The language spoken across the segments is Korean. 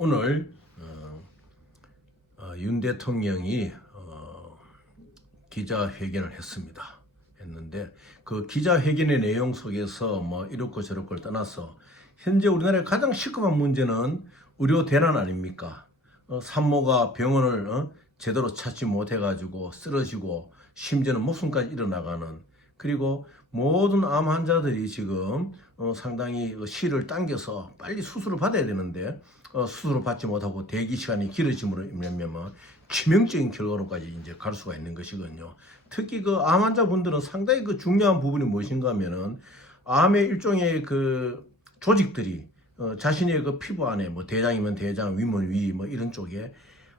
오늘 윤 대통령이 기자회견을 했는데 그 기자회견의 내용 속에서 뭐 이렇고 저렇고를 떠나서 현재 우리나라의 가장 시급한 문제는 의료 대란 아닙니까? 산모가 병원을 제대로 찾지 못해가지고 쓰러지고 심지어는 목숨까지 잃어나가는, 그리고 모든 암 환자들이 지금 상당히 시를 당겨서 빨리 수술을 받아야 되는데 수술을 받지 못하고 대기 시간이 길어짐으로 인하면 치명적인 결과로까지 이제 갈 수가 있는 것이거든요. 특히 그 암 환자분들은 상당히 그 중요한 부분이 무엇인가 하면은 암의 일종의 그 조직들이 자신의 그 피부 안에 뭐 대장이면 대장, 위면 위 뭐 이런 쪽에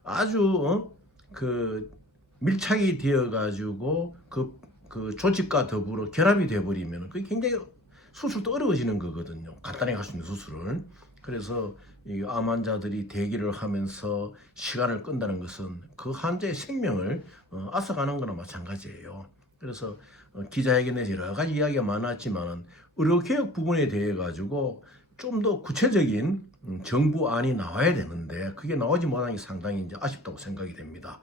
아주 그 밀착이 되어 가지고 그 조직과 더불어 결합이 돼 버리면 그게 굉장히 수술도 어려워지는 거거든요. 간단하게 할 수 있는 수술을. 그래서 이 암 환자들이 대기를 하면서 시간을 끈다는 것은 그 환자의 생명을 앗아가는 거나 마찬가지예요. 그래서 기자회견에서 여러 가지 이야기가 많았지만 의료개혁 부분에 대해 가지고 좀 더 구체적인 정부안이 나와야 되는데 그게 나오지 못한 게 상당히 이제 아쉽다고 생각이 됩니다.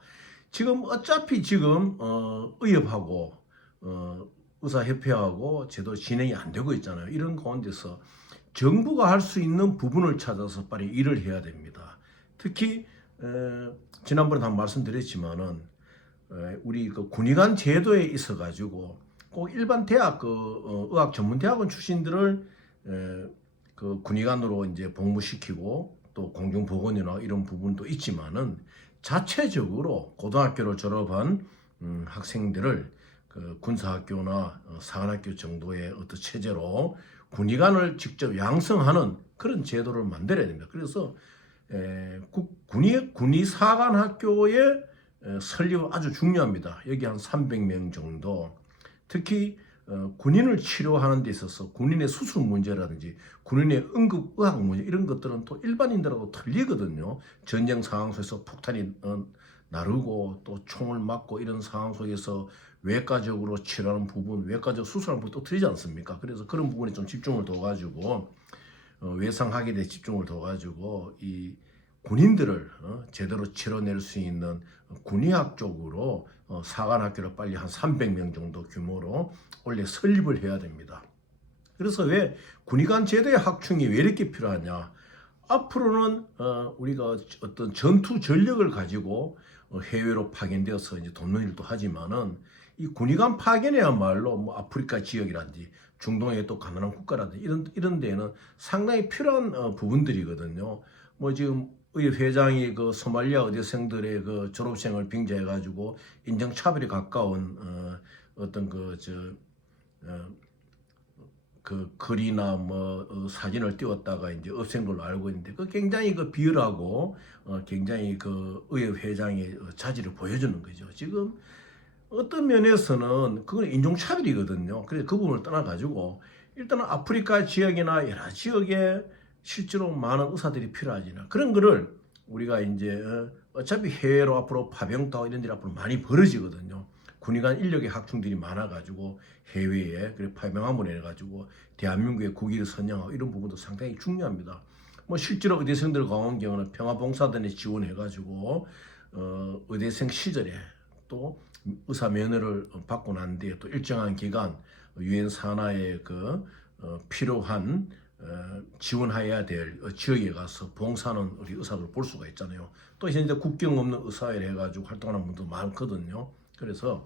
지금 어차피 지금 의협하고 의사협회하고 제대로 진행이 안 되고 있잖아요. 이런 가운데서 정부가 할 수 있는 부분을 찾아서 빨리 일을 해야 됩니다. 특히 지난번에 다 말씀드렸지만은 우리 그 군의관 제도에 있어 가지고 꼭 일반 대학 그 의학 전문 대학원 출신들을 그 군의관으로 이제 복무시키고 또 공중보건이나 이런 부분도 있지만은 자체적으로 고등학교를 졸업한 학생들을 그 군사학교나 사관학교 정도의 어떤 체제로 군의관을 직접 양성하는 그런 제도를 만들어야 됩니다. 그래서 군의사관학교의 설립 아주 중요합니다. 여기 한 300명 정도. 특히 군인을 치료하는 데 있어서 군인의 수술 문제라든지 군인의 응급의학 문제 이런 것들은 또 일반인들하고 틀리거든요. 전쟁 상황 속에서 폭탄이 나르고 또 총을 맞고 이런 상황 속에서 외과적으로 치료하는 부분, 외과적 수술하는 부분 또 틀리지 않습니까? 그래서 그런 부분에 좀 집중을 둬가지고 외상학에 대해 집중을 둬가지고 이 군인들을 제대로 치료낼 수 있는 군의학 쪽으로 사관학교를 빨리 한 300명 정도 규모로 원래 설립을 해야 됩니다. 그래서 왜 군의관 제도의 확충이 왜 이렇게 필요하냐? 앞으로는 우리가 어떤 전투 전력을 가지고 해외로 파견되어서 이제 돕는 일도 하지만은 이 군의관 파견이야말로 뭐 아프리카 지역이라든지 중동의 또 가난한 국가라든지 이런 데는 상당히 필요한 부분들이거든요. 뭐 지금 의협 회장이 그 소말리아 의대생들의 그 졸업생을 빙자해가지고 인종차별에 가까운 어떤 그 글이나 뭐 사진을 띄웠다가 이제 없앤 걸로 알고 있는데 그 굉장히 그 비열하고 굉장히 그 의협 회장의 자질을 보여주는 거죠. 지금 어떤 면에서는 그건 인종차별이거든요. 그래서 그 부분을 떠나가지고 일단은 아프리카 지역이나 여러 지역에 실제로 많은 의사들이 필요하지나 그런 거를 우리가 이제 어차피 해외로 앞으로 파병도 이런 일이 앞으로 많이 벌어지거든요. 군의관 인력의 학충들이 많아가지고 해외에 그래 파병함을 해가지고 대한민국의 국위를 선양하고 이런 부분도 상당히 중요합니다. 뭐 실제로 의대생들 강원 경우는 평화봉사단에 지원해가지고 의대생 시절에 또 의사 면허를 받고 난 뒤에 또 일정한 기간 유엔 산하에 그 필요한 지원해야 될 지역에 가서 봉사하는 우리 의사들 볼 수가 있잖아요. 또 현재 국경 없는 의사회 해가지고 활동하는 분도 많거든요. 그래서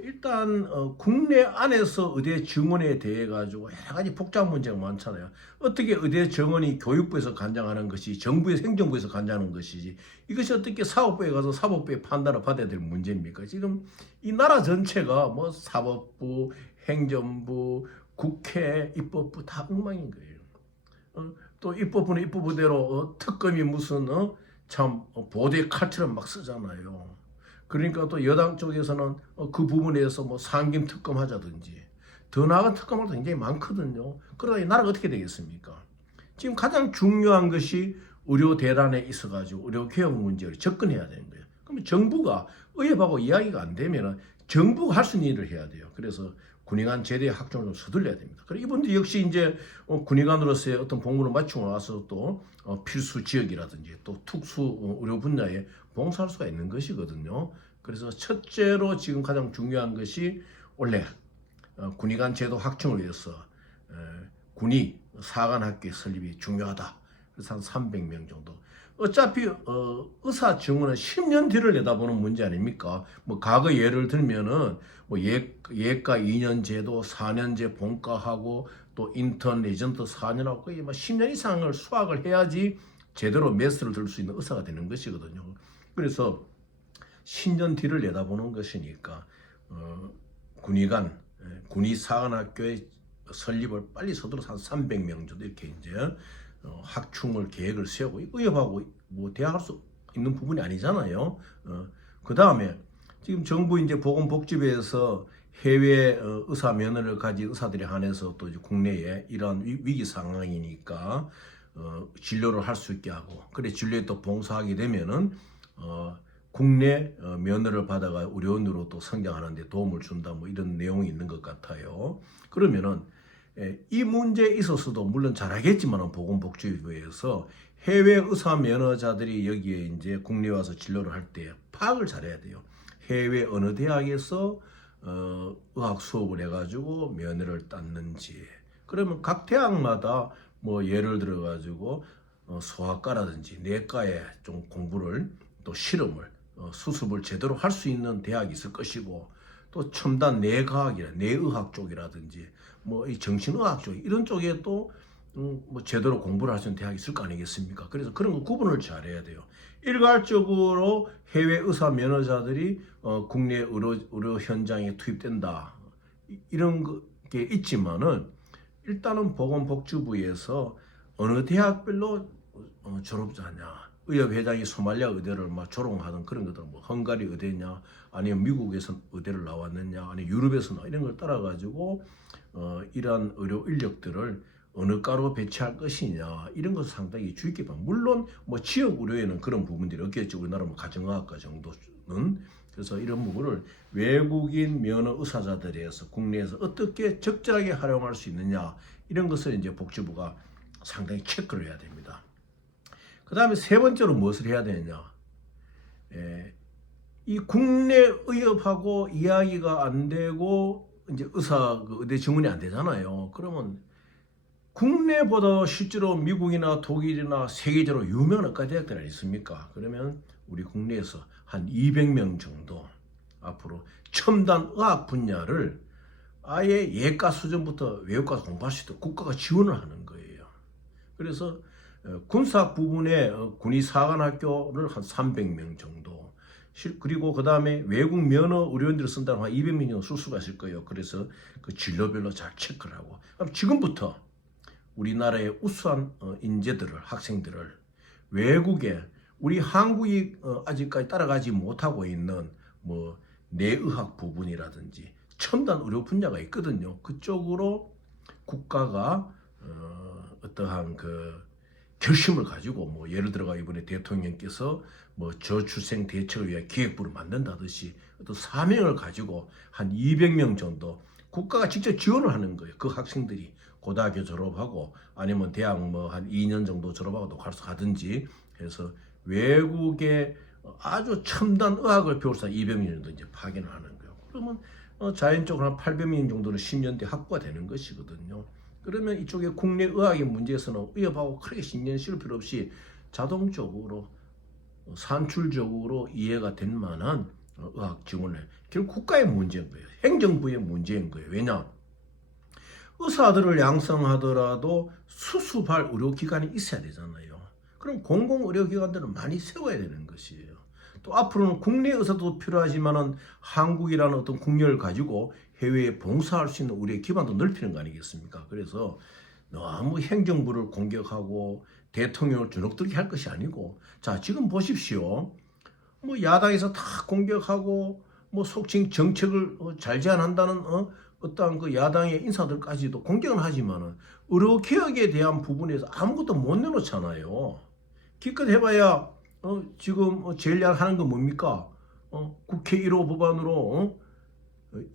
일단 국내 안에서 의대 정원에 대해 가지고 여러 가지 복잡한 문제가 많잖아요. 어떻게 의대 정원이 교육부에서 관장하는 것이 정부에서 행정부에서 관장하는 것이지 이것이 어떻게 사법부에 가서 사법부의 판단을 받아야 될 문제입니까? 지금 이 나라 전체가 뭐 사법부, 행정부, 국회, 입법부 다 엉망인 거예요. 또 입법부는 입법부대로 특검이 무슨 참 보도의 칼처럼 막 쓰잖아요. 그러니까 또 여당 쪽에서는 그 부분에 대해서 뭐 상김 특검 하자든지 더 나아간 특검도 굉장히 많거든요. 그러다 이 나라가 어떻게 되겠습니까? 지금 가장 중요한 것이 의료 대란에 있어가지고 의료 개혁 문제를 접근해야 되는 거예요. 그러면 정부가 의협하고 이야기가 안 되면 정부가 할 수 있는 일을 해야 돼요. 그래서 군의관 제대 학종을 좀 서둘러야 됩니다. 그리고 이분들 역시 이제 군의관으로서의 어떤 복무를 마치고 나서 또 필수 지역이라든지 또 특수 의료 분야에 봉사할 수가 있는 것이거든요. 그래서 첫째로 지금 가장 중요한 것이 원래 군의관 제도 확충을 위해서 군의 사관학교 설립이 중요하다. 그래서 한 300명 정도. 어차피 의사 증원은 10년 뒤를 내다보는 문제 아닙니까? 뭐 과거 예를 들면은 뭐 예과 2년 제도, 4년제 본과하고 또 인턴 레전트 4년하고 거의 뭐 10년 이상을 수학을 해야지 제대로 메스를 들 수 있는 의사가 되는 것이거든요. 그래서 10년 뒤를 내다보는 것이니까 군의관, 군의사관학교의 설립을 빨리 서둘러서 한 300명 정도 이렇게 이제 학충을 계획을 세우고 의협하고 뭐 대항할 수 있는 부분이 아니잖아요. 그 다음에 지금 정부 이제 보건복지부에서 해외 의사 면허를 가진 의사들에 한해서 또 이제 국내에 이러한 위기 상황이니까 진료를 할 수 있게 하고 그래 진료에 또 봉사하게 되면은 국내 면허를 받아가 의료원으로 또 성장하는 데 도움을 준다 뭐 이런 내용이 있는 것 같아요. 그러면은 이 문제에 있어서도 물론 잘하겠지만 보건복지부에서 해외 의사 면허자들이 여기에 이제 국내에 와서 진료를 할 때 파악을 잘해야 돼요. 해외 어느 대학에서 의학 수업을 해가지고 면허를 땄는지. 그러면 각 대학마다 뭐 예를 들어 가지고 소아과라든지 내과에 좀 공부를 또 실험을 수습을 제대로 할 수 있는 대학이 있을 것이고 또 첨단 뇌과학이나 뇌의학 쪽이라든지 뭐 이 정신의학 쪽 이런 쪽에 또 뭐 제대로 공부를 할 수 있는 대학이 있을 거 아니겠습니까? 그래서 그런 거 구분을 잘해야 돼요. 일괄적으로 해외 의사 면허자들이 국내 의료 현장에 투입된다 이런 게 있지만은 일단은 보건복지부에서 어느 대학별로 졸업자냐 의협회장이 소말리아 의대를 막 조롱하던 그런 것들 뭐 헝가리 의대냐 아니면 미국에서 의대를 나왔느냐 아니면 유럽에서 나 이런 걸 따라 가지고 이러한 의료 인력들을 어느 과로 배치할 것이냐 이런 것을 상당히 주의 깊게 물론 뭐 지역 의료에는 그런 부분들이 없겠죠. 우리나라 뭐 가정의학과 정도는 그래서 이런 부분을 외국인 면허 의사자들에서 국내에서 어떻게 적절하게 활용할 수 있느냐 이런 것을 이제 복지부가 상당히 체크를 해야 됩니다. 그 다음에 세 번째로 무엇을 해야 되느냐? 이 국내 의협하고 이야기가 안 되고 이제 의사 의대 증원이 안 되잖아요. 그러면 국내보다 실제로 미국이나 독일이나 세계적으로 유명한 의과대학들 있습니까? 그러면 우리 국내에서 한 200명 정도 앞으로 첨단 의학 분야를 아예 예과 수준부터 외국가서 공부할 수 있도록 국가가 지원을 하는 거예요. 그래서 군사 부분에 군의사관학교를 한 300명 정도 그리고 그 다음에 외국 면허 의료인들을 쓴다면 한 200명 정도 쓸 수가 있을 거예요. 그래서 그 진로별로 잘 체크를 하고 그럼 지금부터 우리나라의 우수한 인재들을 학생들을 외국에 우리 한국이 아직까지 따라가지 못하고 있는 뭐 뇌의학 부분이라든지 첨단 의료 분야가 있거든요. 그쪽으로 국가가 어떠한 그 결심을 가지고 뭐 예를 들어가 이번에 대통령께서 뭐 저출생 대책을 위한 기획부를 만든다듯이 어떤 사명을 가지고 한 200명 정도 국가가 직접 지원을 하는 거예요. 그 학생들이 고등학교 졸업하고 아니면 대학 뭐 한 2년 정도 졸업하고 또 가든지 해서 외국에 아주 첨단 의학을 배울 사람 200명 정도 이제 파견을 하는 거예요. 그러면 자연적으로 한 800명 정도는 10년 뒤에 확보가 되는 것이거든요. 그러면 이쪽에 국내 의학의 문제에서는 의협하고 크게 신경 쓸 필요 없이 자동적으로 산출적으로 이해가 될 만한 의학 지원을 결국 국가의 문제인 거예요. 행정부의 문제인 거예요. 왜냐? 의사들을 양성하더라도 수습할 의료기관이 있어야 되잖아요. 그럼 공공의료기관들은 많이 세워야 되는 것이에요. 또 앞으로는 국내 의사도 필요하지만은 한국이라는 어떤 국력을 가지고 해외에 봉사할 수 있는 우리의 기반도 넓히는 거 아니겠습니까? 그래서 너무 행정부를 공격하고 대통령을 주눅들게 할 것이 아니고 자 지금 보십시오. 뭐 야당에서 다 공격하고 뭐 속칭 정책을 잘 제안한다는 어떠한 그 야당의 인사들까지도 공격은 하지만은 의료개혁에 대한 부분에서 아무것도 못 내놓잖아요. 기껏 해봐야 지금 제일 하는 건 뭡니까? 국회 1호 법안으로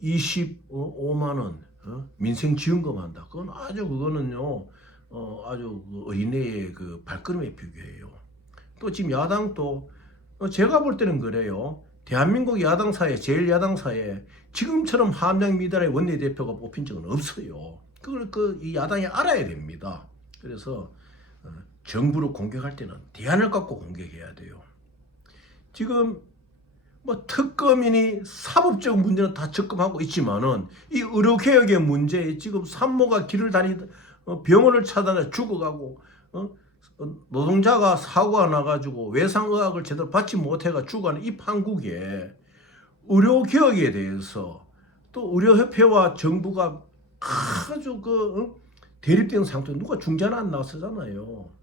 25만 원 민생지원금 한다. 그건 아주 그거는요 아주 그 어린애의 그 발걸음에 비교해요. 또 지금 야당도 제가 볼 때는 그래요. 대한민국 야당사에 제일 야당사에 지금처럼 함량 미달의 원내대표가 뽑힌 적은 없어요. 그걸 이 야당이 알아야 됩니다. 그래서 정부를 공격할 때는 대안을 갖고 공격해야 돼요. 지금 뭐 특검이니 사법적 문제는 다 접근하고 있지만은 이 의료개혁의 문제에 지금 산모가 길을 다니다 병원을 찾아내 죽어가고 노동자가 사고가 나가지고 외상의학을 제대로 받지 못해가 죽어가는 이 판국에 의료개혁에 대해서 또 의료협회와 정부가 아주 대립된 상태에 누가 중재는 안 나서잖아요.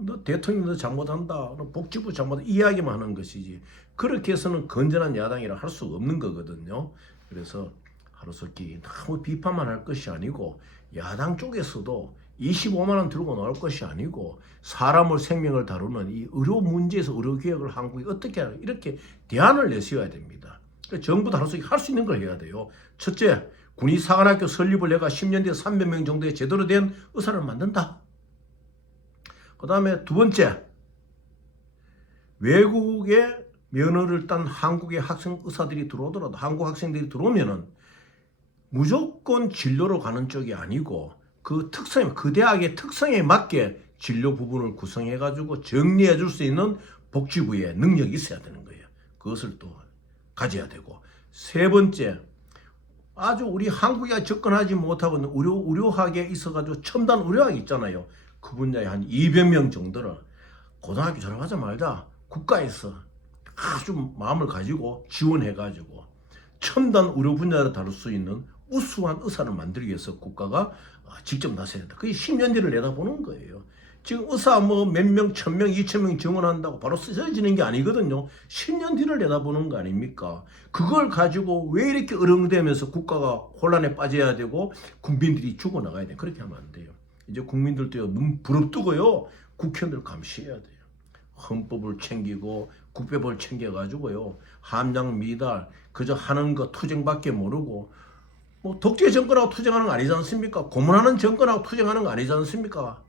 너 대통령도 잘못한다, 너 복지부 잘못한다 이야기만 하는 것이지 그렇게 해서는 건전한 야당이라 할 수 없는 거거든요. 그래서 하루속히 너무 비판만 할 것이 아니고 야당 쪽에서도 25만 원 들고 나올 것이 아니고 사람의 생명을 다루는 이 의료 문제에서 의료개혁을 한국이 어떻게 하나 이렇게 대안을 내세워야 됩니다. 정부도 하루속히 할 수 있는 걸 해야 돼요. 첫째, 군의사관학교 설립을 내가 10년 뒤에 300명 정도의 제대로 된 의사를 만든다. 그 다음에 두 번째, 외국에 면허를 딴 한국의 학생 의사들이 들어오더라도 한국 학생들이 들어오면은 무조건 진로로 가는 쪽이 아니고 그 특성, 그 대학의 특성에 맞게 진로 부분을 구성해 가지고 정리해 줄 수 있는 복지부의 능력이 있어야 되는 거예요. 그것을 또 가져야 되고, 세 번째, 아주 우리 한국에 접근하지 못하고 있는 의료학에 있어 가지고 첨단 의료학이 있잖아요. 그 분야에 한 200명 정도를 고등학교 졸업하자마자 국가에서 아주 마음을 가지고 지원해 가지고 첨단 의료 분야를 다룰 수 있는 우수한 의사를 만들기 위해서 국가가 직접 나서야 된다. 그게 10년 뒤를 내다보는 거예요. 지금 의사 뭐 몇 명, 1000명, 2000명 증원한다고 바로 쓰여지는 게 아니거든요. 10년 뒤를 내다보는 거 아닙니까? 그걸 가지고 왜 이렇게 어령되면서 국가가 혼란에 빠져야 되고 국민들이 죽어나가야 돼. 그렇게 하면 안 돼요. 이제 국민들도요, 눈 부릅뜨고요, 국회의원들 감시해야 돼요. 헌법을 챙기고 국배법을 챙겨가지고요, 함량 미달 그저 하는 거 투쟁밖에 모르고 뭐 독재 정권하고 투쟁하는 거 아니지 않습니까? 고문하는 정권하고 투쟁하는 거 아니지 않습니까?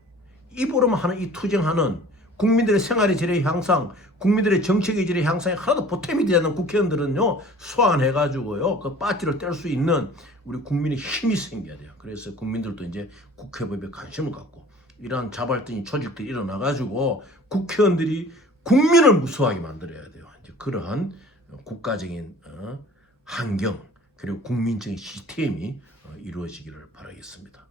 입으로만 하는 이 투쟁하는 국민들의 생활의 질의 향상, 국민들의 정책의 질의 향상에 하나도 보탬이 되지 않는 국회의원들은요, 소환해가지고요, 그 빠지를 뗄 수 있는 우리 국민의 힘이 생겨야 돼요. 그래서 국민들도 이제 국회법에 관심을 갖고 이러한 자발적인 조직들이 일어나가지고 국회의원들이 국민을 무서워하게 만들어야 돼요. 이제 그러한 국가적인 환경 그리고 국민적인 시스템이 이루어지기를 바라겠습니다.